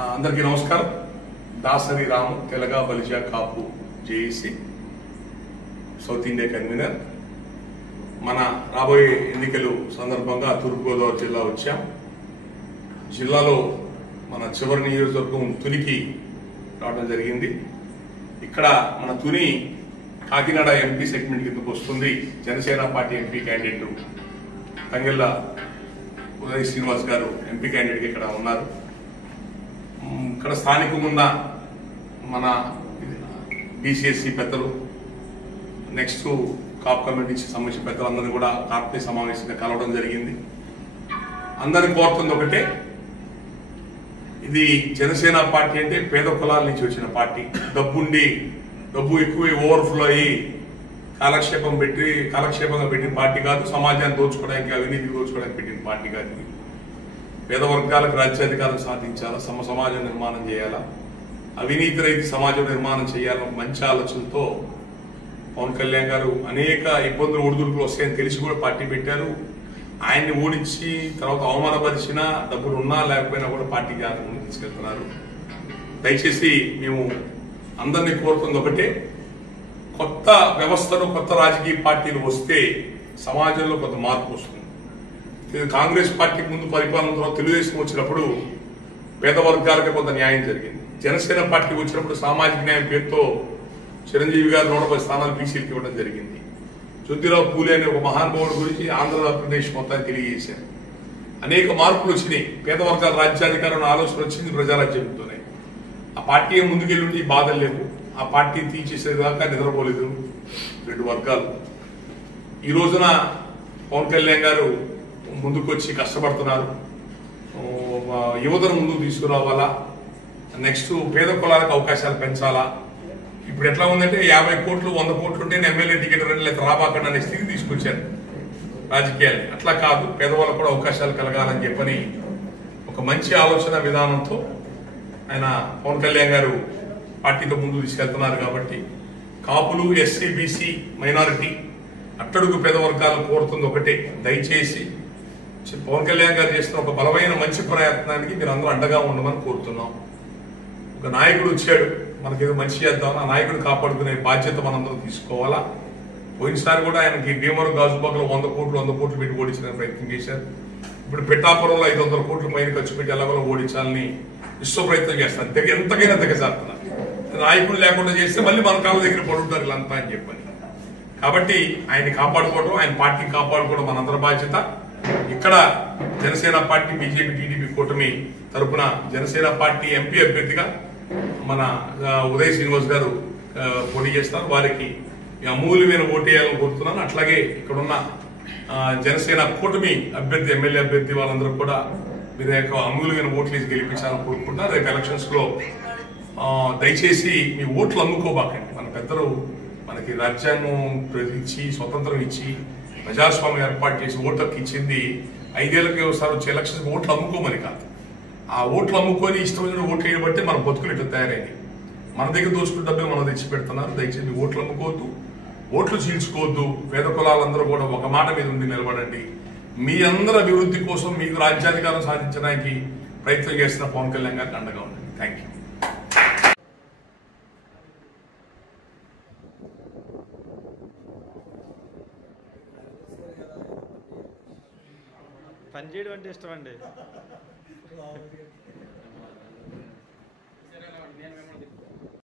అందరికీ నమస్కారం. దాసరి రాము తెలగా బలిజా కాపు JAC south India convener. మన రాబోయే ఎన్నికలు సందర్భంగా తూర్పుగోదావరి జిల్లా వచ్చాం. జిల్లాలో మన చివరి నియోజకవర్గం తునికి రావడం జరిగింది. ఇక్కడ మన తుని కాకినాడ ఎంపీ సెగ్మెంట్ కిందకు వస్తుంది. Janasena party MP candidate Tangella Uday Srinivas గారు ఎంపీ క్యాండిడేట్ ఇక్కడ ఉన్నారు. ఇక్కడ స్థానికంగా ఉన్న మన బీసీఎస్సీ పెద్దలు, నెక్స్ట్ కాప్ కమిటీకి సంబంధించిన పెద్దలందరినీ కూడా కార్పొరే సమావేశంగా కలవడం జరిగింది. అందరిని కోరుతుంది ఒకటే, ఇది జనసేన పార్టీ అంటే పేద కులాల నుంచి వచ్చిన పార్టీ. డబ్బు ఎక్కువ ఓవర్ఫ్లో అయ్యి కాలక్షేపంగా పెట్టిన పార్టీ కాదు. సమాజాన్ని దోచుకోవడానికి, అవినీతికి దోచుకోవడానికి పెట్టిన పార్టీ కాదు. పేద వర్గాలకు రాజ్యాధికారం సాధించాలా, సమాజం నిర్మాణం చేయాలా, అవినీతి రహిత సమాజం నిర్మాణం చేయాలని మంచి ఆలోచనతో పవన్ కళ్యాణ్ గారు అనేక ఇబ్బందులు ఒడిదుడుకులు వస్తాయని తెలిసి కూడా పార్టీ పెట్టారు. ఆయన్ని ఓడించి తర్వాత అవమానపరిచినా, డబ్బులు ఉన్నా లేకపోయినా కూడా పార్టీకి ముందుకు తీసుకెళ్తున్నారు. దయచేసి మేము అందరినీ కోరుతుంది ఒకటే, కొత్త వ్యవస్థలు, కొత్త రాజకీయ పార్టీలు వస్తే సమాజంలో కొంత మార్పు వస్తుంది. కాంగ్రెస్ పార్టీకి ముందు పరిపాలన తర్వాత తెలుగుదేశం వచ్చినప్పుడు పేద వర్గాలకి కొంత న్యాయం జరిగింది. జనసేన పార్టీ వచ్చినప్పుడు సామాజిక న్యాయం పేరుతో చిరంజీవి గారు 110 స్థానాలు బీసీలకు ఇవ్వడం జరిగింది. జ్యోతిరావు పూలే అనే ఒక మహానుభావుడి గురించి ఆంధ్రప్రదేశ్ మొత్తాన్ని తెలియజేశారు. అనేక మార్పులు వచ్చినాయి. పేద వర్గాల రాజ్యాధికారం ఆలోచన వచ్చింది ప్రజారాజ్యంతోనే. ఆ పార్టీ ముందుకెళ్ళి బాధలు లేవు. ఆ పార్టీ తీసేసేదాకా నిద్రపోలేదు రెండు వర్గాలు. ఈ రోజున పవన్ కళ్యాణ్ గారు ముందుకు వచ్చి కష్టపడుతున్నారు. యువతను ముందుకు తీసుకురావాలా, నెక్స్ట్ పేద కులాలకు అవకాశాలు పెంచాలా. ఇప్పుడు ఎట్లా ఉందంటే 50 కోట్లు 100 కోట్లు ఉంటే ఎమ్మెల్యే టికెట్ రెండు లేదా రాబాకండి అనే స్థితి తీసుకొచ్చారు రాజకీయాన్ని. అట్లా కాదు, పేదవాళ్ళకు కూడా అవకాశాలు కలగాలని చెప్పని ఒక మంచి ఆలోచన విధానంతో ఆయన పవన్ కళ్యాణ్ గారు పార్టీతో ముందుకు తీసుకెళ్తున్నారు. కాబట్టి కాపులు, ఎస్సీ, బీసీ, మైనారిటీ, అట్టడుగు పేద వర్గాలను కోరుతుంది ఒకటే, దయచేసి పవన్ కళ్యాణ్ గారు చేస్తున్న ఒక బలమైన మంచి ప్రయత్నానికి మీరు అందరూ అండగా ఉండమని కోరుతున్నాం. ఒక నాయకుడు వచ్చాడు, మనకేదో మంచి చేద్దాం, ఆ నాయకుడు కాపాడుకునే బాధ్యత మనందరం తీసుకోవాలా. పోయినసారి కూడా ఆయనకి భీమవరం గాజుబాగ్లో 100 కోట్లు పెట్టి ఓడించడానికి ప్రయత్నం చేశారు. ఇప్పుడు పిఠాపురంలో 500 కోట్ల పైన ఖర్చు పెట్టి ఎలాగో ఓడించాలని విశ్వ ప్రయత్నం చేస్తారు. ఎంతకైనా దిగజారుతున్నారు. నాయకుడు లేకుండా చేస్తే మళ్ళీ మన కాళ్ళ దగ్గర పడుంటారు వీళ్ళంతా అని చెప్పని. కాబట్టి ఆయన్ని కాపాడుకోవడం, ఆయన పార్టీని కాపాడుకోవడం మనందరి బాధ్యత. ఇక్కడ జనసేన పార్టీ, బీజేపీ, టీడీపీ కూటమి తరఫున జనసేన పార్టీ ఎంపీ అభ్యర్థిగా మన ఉదయ్ శ్రీనివాస్ గారు పోటీ చేస్తారు. వారికి అమూల్యమైన ఓటేయాలని కోరుతున్నాను. అట్లాగే ఇక్కడున్న జనసేన కూటమి అభ్యర్థి, ఎమ్మెల్యే అభ్యర్థి వాళ్ళందరూ కూడా మీరు యొక్క అమూల్యమైన ఓట్లు వేసి గెలిపించాలని కోరుకుంటున్నారు. రేపు ఎలక్షన్స్ లో దయచేసి మీ ఓట్లు అమ్ముకోబాకండి. మన పెద్దలు మనకి రాజ్యాంగం ఇచ్చి, స్వతంత్రం ఇచ్చి, ప్రజాస్వామ్యం ఏర్పాటు చేసి ఓట్లకు ఇచ్చింది 5 ఏళ్ళకి ఒకసారి వచ్చే ఎలక్షన్స్ ఓట్లు అమ్ముకోమని కాదు. ఆ ఓట్లు అమ్ముకొని ఇష్టమైన ఓట్లు వేయడం బట్టి మన బతుకులు ఇట్లా తయారైంది. మన దగ్గర దోచుకున్న డబ్బే మనం తెచ్చి పెడుతున్నారు. దయచేసి ఓట్లు అమ్ముకోవద్దు, ఓట్లు చీల్చుకోవద్దు. పేద కులాలందరూ కూడా ఒక మాట మీద ఉండి నిలబడండి. మీ అందరి అభివృద్ధి కోసం, మీకు రాజ్యాధికారం సాధించడానికి ప్రయత్నం చేస్తున్న పవన్ కళ్యాణ్ గారికి అండగా ఉండండి. Thank you. పని చేయడం అంటే ఇష్టం అండి.